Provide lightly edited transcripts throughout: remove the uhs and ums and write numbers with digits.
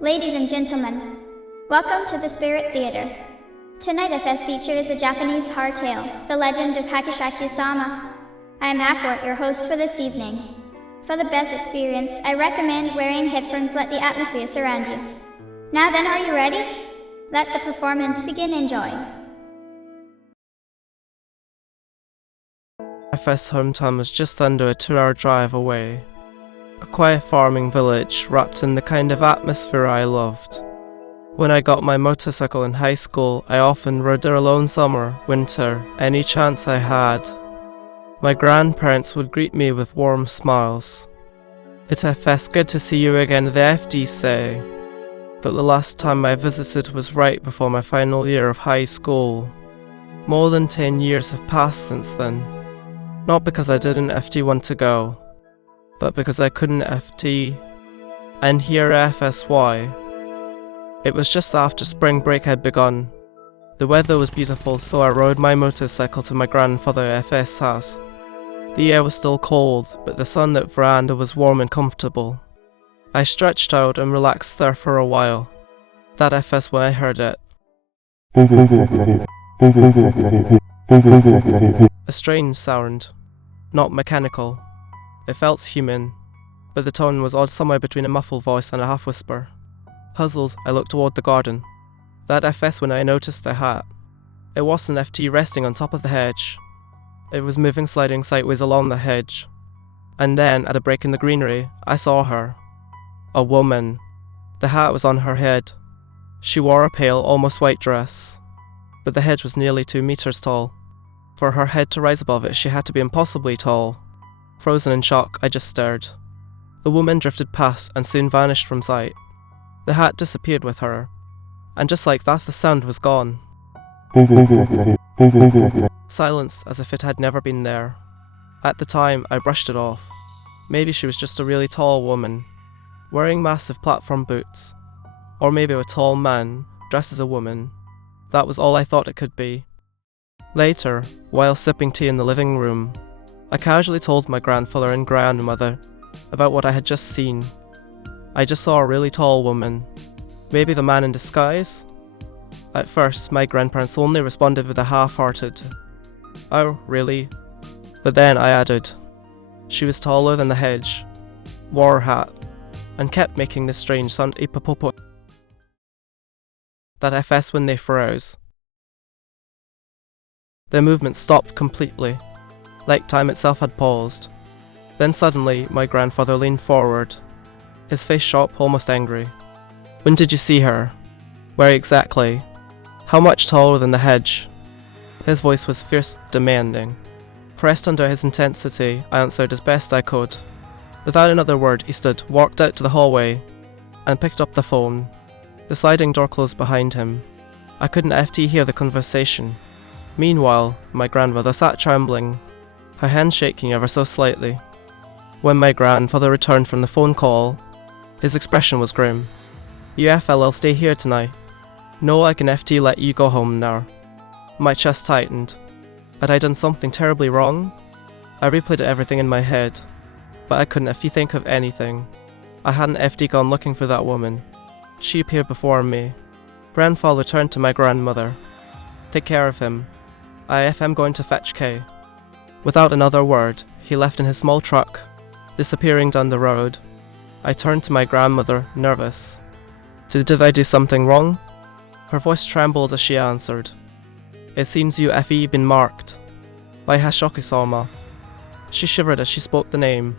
Ladies and gentlemen, welcome to the Spirit Theater. Tonight FS feature is the Japanese horror tale, The Legend of Hasshaku-sama. I am Aqua, your host for this evening. For the best experience, I recommend wearing headphones. Let the atmosphere surround you. Now then, are you ready? Let the performance begin. Enjoy. FS hometown was just under a 2-hour drive away. A quiet farming village wrapped in the kind of atmosphere I loved. When I got my motorcycle in high school, I often rode there alone summer, winter, any chance I had. My grandparents would greet me with warm smiles. "It's FS, good to see you again," the FD say. But the last time I visited was right before my final year of high school. More than 10 years have passed since then. Not because I didn't FD want to go, but because I couldn't FT. And here FSY. It was just after spring break had begun. The weather was beautiful, so I rode my motorcycle to my grandfather FS' house. The air was still cold, but the sunlit veranda was warm and comfortable. I stretched out and relaxed there for a while. That FS when I heard it. A strange sound, not mechanical. It felt human, but the tone was odd, somewhere between a muffled voice and a half-whisper. Puzzled, I looked toward the garden. That FS when I noticed the hat. It wasn't FT resting on top of the hedge. It was moving, sliding sideways along the hedge. And then, at a break in the greenery, I saw her. A woman. The hat was on her head. She wore a pale, almost white dress. But the hedge was nearly 2 meters tall. For her head to rise above it, she had to be impossibly tall. Frozen in shock, I just stared. The woman drifted past and soon vanished from sight. The hat disappeared with her. And just like that, the sound was gone. Silence, as if it had never been there. At the time, I brushed it off. Maybe she was just a really tall woman, wearing massive platform boots. Or maybe a tall man, dressed as a woman. That was all I thought it could be. Later, while sipping tea in the living room, I casually told my grandfather and grandmother about what I had just seen. I just saw a really tall woman. Maybe the man in disguise? At first, my grandparents only responded with a half-hearted, "Oh, really?" But then I added, she was taller than the hedge, wore a hat, and kept making this strange sound, ipapopo. That FS when they froze. Their movement stopped completely, like time itself had paused. Then suddenly, my grandfather leaned forward, his face sharp, almost angry. "When did you see her? Where exactly? How much taller than the hedge?" His voice was fierce, demanding. Pressed under his intensity, I answered as best I could. Without another word, he stood, walked out to the hallway, and picked up the phone. The sliding door closed behind him. I couldn't FT hear the conversation. Meanwhile, my grandmother sat trembling, her hands shaking ever so slightly. When my grandfather returned from the phone call, his expression was grim. "UFLL, stay here tonight. No, I can FT let you go home now." My chest tightened. Had I done something terribly wrong? I replayed everything in my head, but I couldn't think of anything. I hadn't FD gone looking for that woman. She appeared before me. Grandfather turned to my grandmother. "Take care of him. I am going to fetch Kay." Without another word, he left in his small truck, disappearing down the road. I turned to my grandmother, nervous. Did I do something wrong?" Her voice trembled as she answered. "It seems you FE been marked by Hasshaku-sama." She shivered as she spoke the name.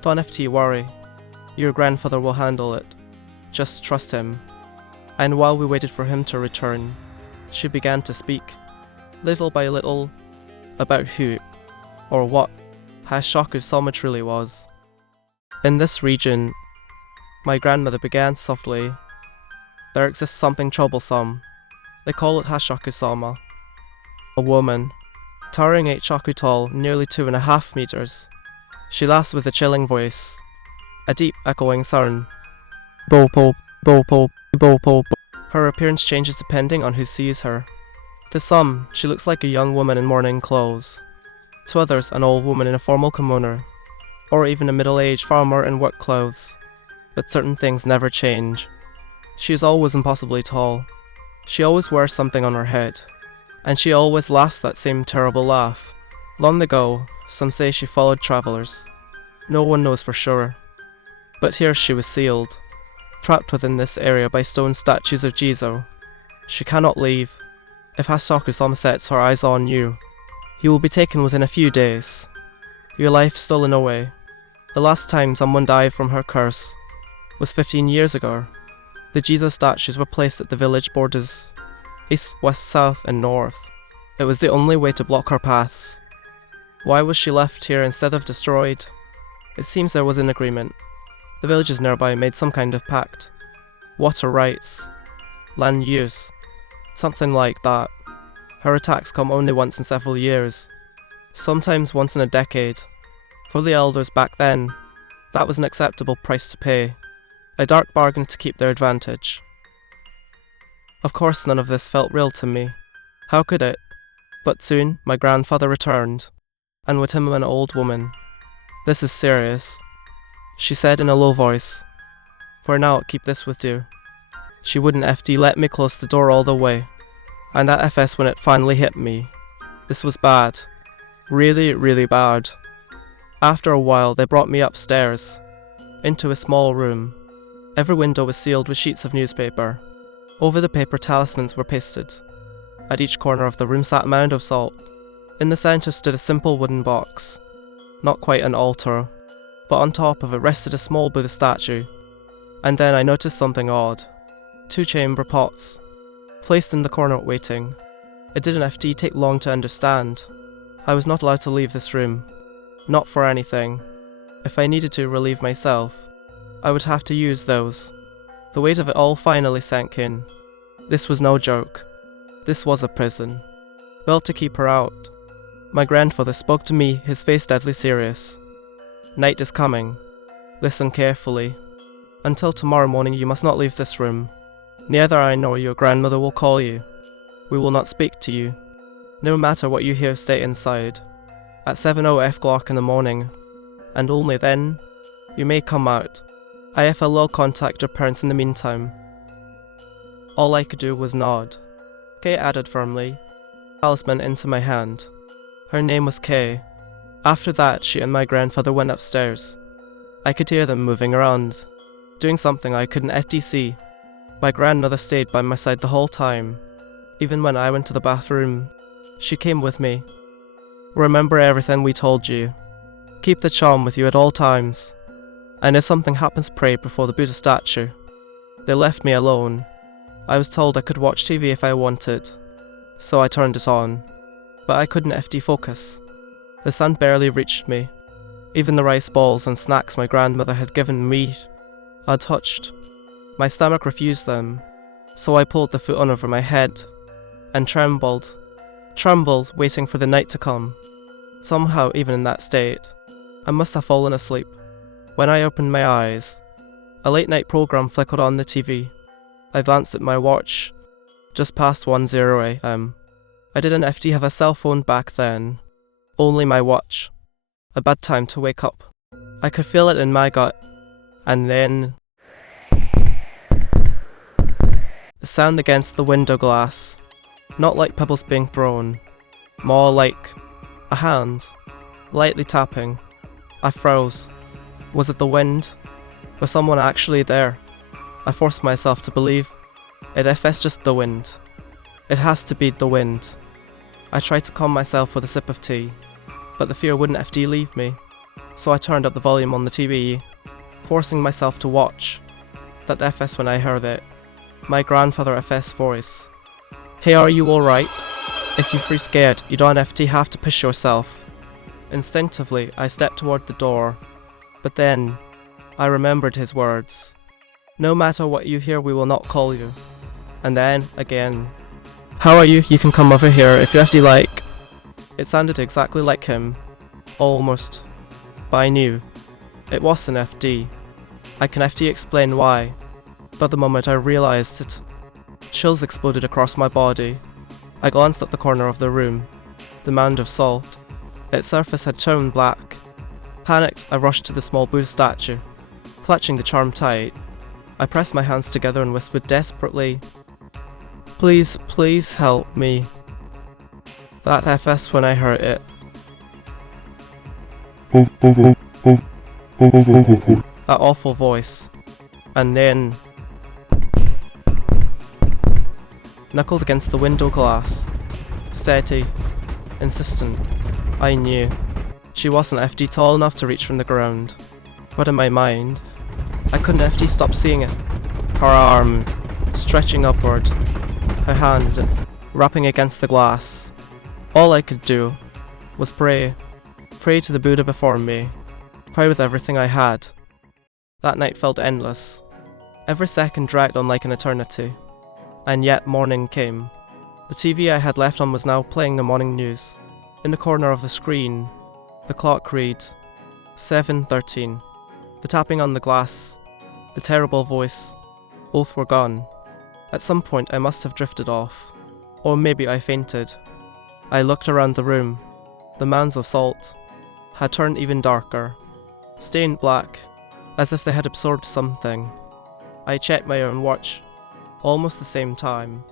"Don't FT worry. Your grandfather will handle it. Just trust him." And while we waited for him to return, she began to speak, little by little, about who, or what, Hasshaku-sama truly was. "In this region," my grandmother began softly, "there exists something troublesome. They call it Hasshaku-sama. A woman, towering 8 shaku tall, nearly 2.5 meters. She laughs with a chilling voice, a deep echoing sound. Bo-po, bo-po, bo-po. Her appearance changes depending on who sees her. To some, she looks like a young woman in morning clothes. To others, an old woman in a formal kimono, or even a middle-aged farmer in work clothes. But certain things never change. She is always impossibly tall. She always wears something on her head. And she always laughs that same terrible laugh. Long ago, some say she followed travelers. No one knows for sure. But here she was sealed, trapped within this area by stone statues of Jizo. She cannot leave. If Hasshaku-sama sets her eyes on you, you will be taken within a few days. Your life stolen away. The last time someone died from her curse was 15 years ago. The Jizo statues were placed at the village borders, east, west, south, and north. It was the only way to block her paths. Why was she left here instead of destroyed? It seems there was an agreement. The villagers nearby made some kind of pact. Water rights, land use, something like that. Her attacks come only once in several years, sometimes once in a decade. For the elders back then, that was an acceptable price to pay, a dark bargain to keep their advantage. Of course none of this felt real to me. How could it? But soon my grandfather returned, and with him an old woman. "This is serious," she said in a low voice. "For now, keep this with you." She wouldn't let me close the door all the way. And that FS when it finally hit me. This was bad. Really, really bad. After a while, they brought me upstairs, into a small room. Every window was sealed with sheets of newspaper. Over the paper, talismans were pasted. At each corner of the room sat a mound of salt. In the centre stood a simple wooden box. Not quite an altar, but on top of it rested a small Buddha statue. And then I noticed something odd. 2 chamber pots, placed in the corner waiting. It didn't take long to understand. I was not allowed to leave this room. Not for anything. If I needed to relieve myself, I would have to use those. The weight of it all finally sank in. This was no joke. This was a prison, built to keep her out. My grandfather spoke to me, his face deadly serious. "Night is coming. Listen carefully. Until tomorrow morning you must not leave this room. Neither I nor your grandmother will call you. We will not speak to you. No matter what you hear, stay inside. At 7:00 in the morning, and only then, you may come out. IFL will contact your parents in the meantime." All I could do was nod. Kay added firmly, talisman into my hand. Her name was Kay. After that, she and my grandfather went upstairs. I could hear them moving around, doing something I couldn't see. My grandmother stayed by my side the whole time. Even when I went to the bathroom, she came with me. "Remember everything we told you. Keep the charm with you at all times. And if something happens, pray before the Buddha statue." They left me alone. I was told I could watch TV if I wanted, so I turned it on. But I couldn't focus. The sun barely reached me. Even the rice balls and snacks my grandmother had given me, I touched. My stomach refused them, so I pulled the foot on over my head, and trembled, waiting for the night to come. Somehow, even in that state, I must have fallen asleep. When I opened my eyes, a late-night program flickered on the TV. I glanced at my watch, just past 10 a.m. I didn't have a cell phone back then, only my watch. A bad time to wake up. I could feel it in my gut, and then the sound against the window glass, not like pebbles being thrown, more like a hand, lightly tapping. I froze. Was it the wind? Was someone actually there? I forced myself to believe it's just the wind. It has to be the wind. I tried to calm myself with a sip of tea, but the fear wouldn't leave me, so I turned up the volume on the TV, forcing myself to watch. That FS when I heard it. My grandfather FS voice. "Hey, are you alright? If you feel scared, you don't have to push yourself." Instinctively, I stepped toward the door, but then I remembered his words. "No matter what you hear, we will not call you." And then, again, "How are you? You can come over here if you like." It sounded exactly like him. Almost. But I knew. It wasn't FD. I can explain why. But the moment I realized it, chills exploded across my body. I glanced at the corner of the room, the mound of salt. Its surface had turned black. Panicked, I rushed to the small Buddha statue, clutching the charm tight. I pressed my hands together and whispered desperately, "Please, please help me." That FS when I heard it. That awful voice. And then knuckles against the window glass. Steady. Insistent. I knew. She wasn't FD tall enough to reach from the ground. But in my mind, I couldn't FD stop seeing it. Her arm, stretching upward. Her hand, wrapping against the glass. All I could do was pray. Pray to the Buddha before me. Pray with everything I had. That night felt endless. Every second dragged on like an eternity. And yet morning came. The TV I had left on was now playing the morning news. In the corner of the screen, the clock read 7:13. The tapping on the glass, the terrible voice, both were gone. At some point I must have drifted off. Or maybe I fainted. I looked around the room. The mounds of salt had turned even darker, stained black, as if they had absorbed something. I checked my own watch. Almost the same time.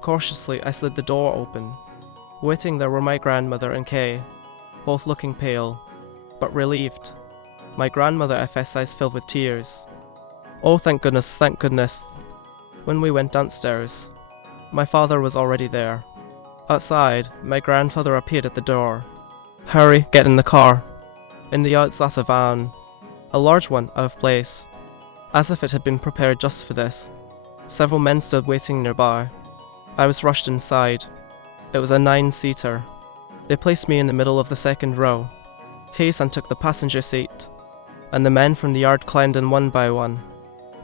Cautiously I slid the door open. Waiting there were my grandmother and Kay, both looking pale, but relieved. My grandmother FS eyes filled with tears. Oh, thank goodness, thank goodness. When we went downstairs, my father was already there. Outside, my grandfather appeared at the door. "Hurry, get in the car." In the yard sat a van, a large one out of place, as if it had been prepared just for this. Several men stood waiting nearby. I was rushed inside. It was a 9-seater. They placed me in the middle of the second row. Kay-san took the passenger seat, and the men from the yard climbed in one by one.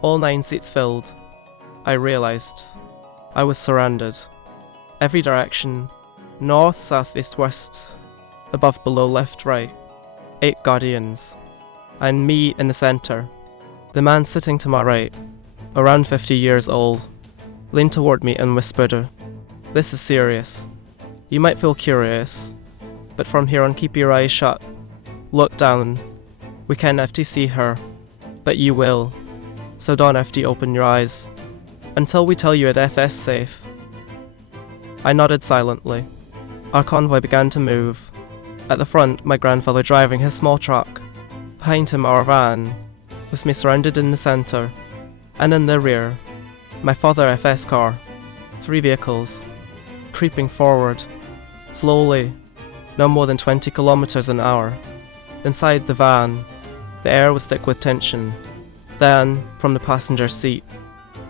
All 9 seats filled. I realized I was surrounded. Every direction, north, south, east, west, above, below, left, right. 8 guardians, and me in the center. The man sitting to my right, around 50 years old, leaned toward me and whispered, "This is serious. You might feel curious, but from here on keep your eyes shut. Look down. We can't FT see her, but you will. So don't FT open your eyes, until we tell you at FS safe." I nodded silently. Our convoy began to move. At the front, my grandfather driving his small truck. Behind him, our van, with me surrounded in the center. And in the rear, my father FS car. 3 vehicles, creeping forward, slowly, no more than 20 kilometers an hour. Inside the van, the air was thick with tension. Then, from the passenger seat,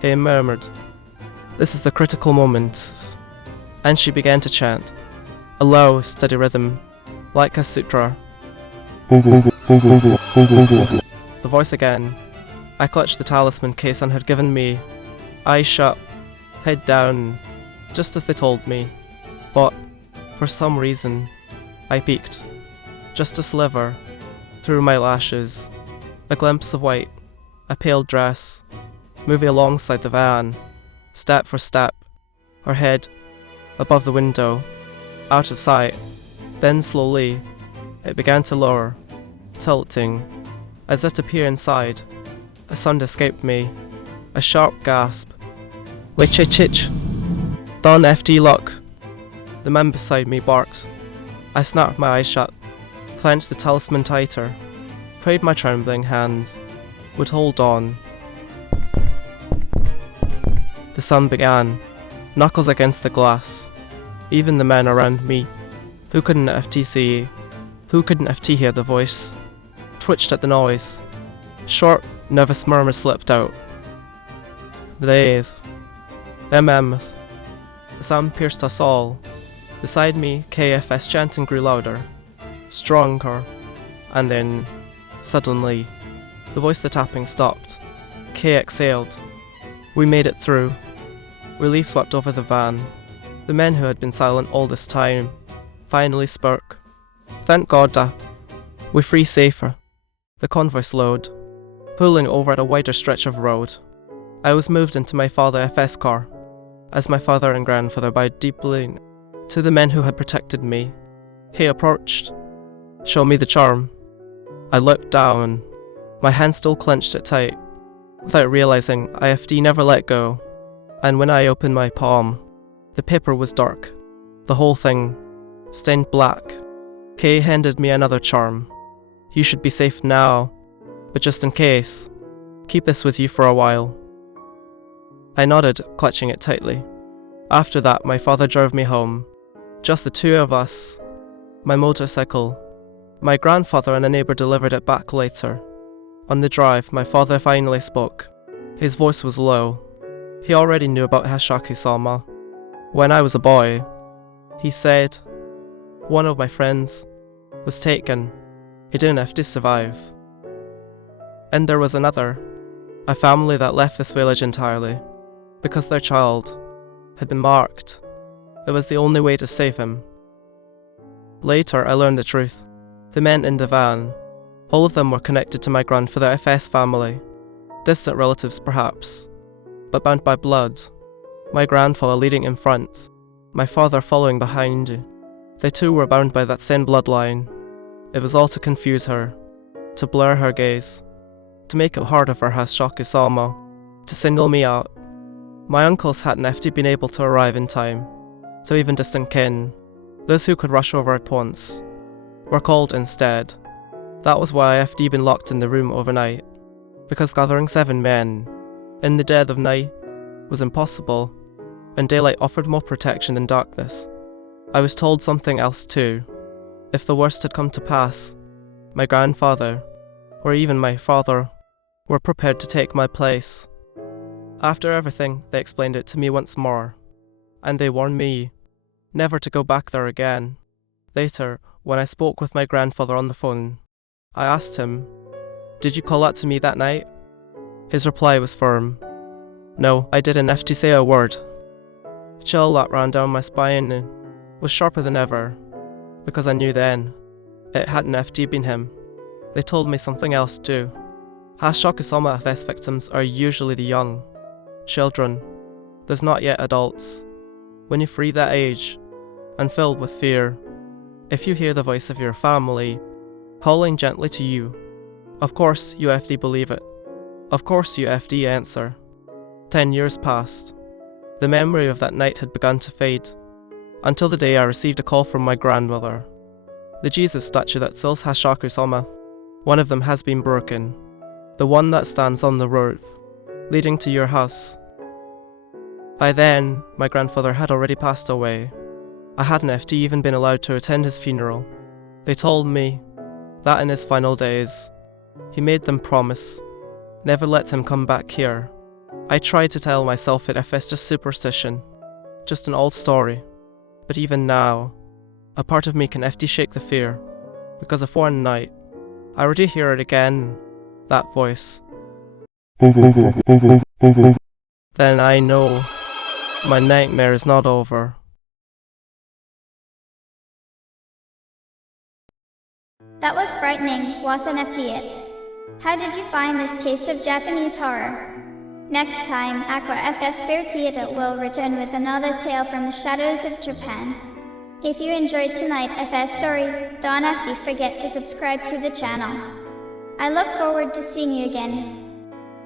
he murmured, "This is the critical moment." And she began to chant, a low, steady rhythm, like a sutra. The voice again. I clutched the talisman Kay-san had given me. Eyes shut, head down, just as they told me. But, for some reason, I peeked. Just a sliver, through my lashes. A glimpse of white, a pale dress, moving alongside the van, step for step, her head above the window, out of sight. Then slowly, it began to lower, tilting, as if to peer inside. A sound escaped me, a sharp gasp. "Witch-itch-itch! Don FD look!" The man beside me barked. I snapped my eyes shut, clenched the talisman tighter, prayed my trembling hands would hold on. The sun began, knuckles against the glass. Even the men around me, who couldn't FT see, who couldn't FT hear the voice, twitched at the noise. Short, nervous murmurs slipped out. They're mammoth. The sound pierced us all. Beside me, KFS chanting grew louder, stronger, and then, suddenly, the voice the tapping stopped. K exhaled. We made it through. Relief swept over the van. The men who had been silent all this time finally spoke. "Thank God, we're free safer." The convoy slowed, pulling over at a wider stretch of road. I was moved into my father FS car, as my father and grandfather bowed deeply to the men who had protected me. He approached. "Show me the charm." I looked down, my hand still clenched it tight. Without realizing, IFD never let go, and when I opened my palm, the paper was dark, the whole thing stained black. Kay handed me another charm. You should be safe now, but just in case, keep this with you for a while. I nodded, clutching it tightly. After that, my father drove me home. Just the two of us. My motorcycle. My grandfather and a neighbour delivered it back later. On the drive, my father finally spoke. His voice was low. He already knew about Hasshaku-sama. When I was a boy, he said, one of my friends was taken. He didn't have to survive. And there was another, a family that left this village entirely, because their child had been marked. It was the only way to save him. Later, I learned the truth. The men in the van, all of them were connected to my grandfather FS family. Distant relatives perhaps, but bound by blood. My grandfather leading in front, my father following behind. They too were bound by that same bloodline. It was all to confuse her, to blur her gaze, to make it harder for Hasshaku-sama, to single me out. My uncles hadn't FD been able to arrive in time, so even distant kin, those who could rush over at once, were called instead. That was why FD been locked in the room overnight, because gathering 7 men in the dead of night was impossible, and daylight offered more protection than darkness. I was told something else too. If the worst had come to pass, my grandfather, or even my father, were prepared to take my place. After everything, they explained it to me once more, and they warned me never to go back there again. Later, when I spoke with my grandfather on the phone, I asked him, "Did you call out to me that night?" His reply was firm. No, I didn't have to say a word. Chill that ran down my spine was sharper than ever, because I knew then it hadn't FD been him. They told me something else too. Hasshaku-sama FS victims are usually the young, children. There's not yet adults. When you free that age, and filled with fear, if you hear the voice of your family calling gently to you, of course you FD believe it. Of course you FD answer. 10 years passed. The memory of that night had begun to fade, until the day I received a call from my grandmother. The Jesus statue that seals Hasshaku-sama, one of them has been broken. The one that stands on the road, leading to your house. By then, my grandfather had already passed away. I hadn't FD even been allowed to attend his funeral. They told me that in his final days, he made them promise never let him come back here. I tried to tell myself it if it's just superstition, just an old story. But even now, a part of me can FD shake the fear, because of one night, I already hear it again, that voice. Then I know my nightmare is not over. That was frightening, wasn't it? How did you find this taste of Japanese horror? Next time, Aqua FS Spirit Theater will return with another tale from the shadows of Japan. If you enjoyed tonight's FS story, don't have to forget to subscribe to the channel. I look forward to seeing you again.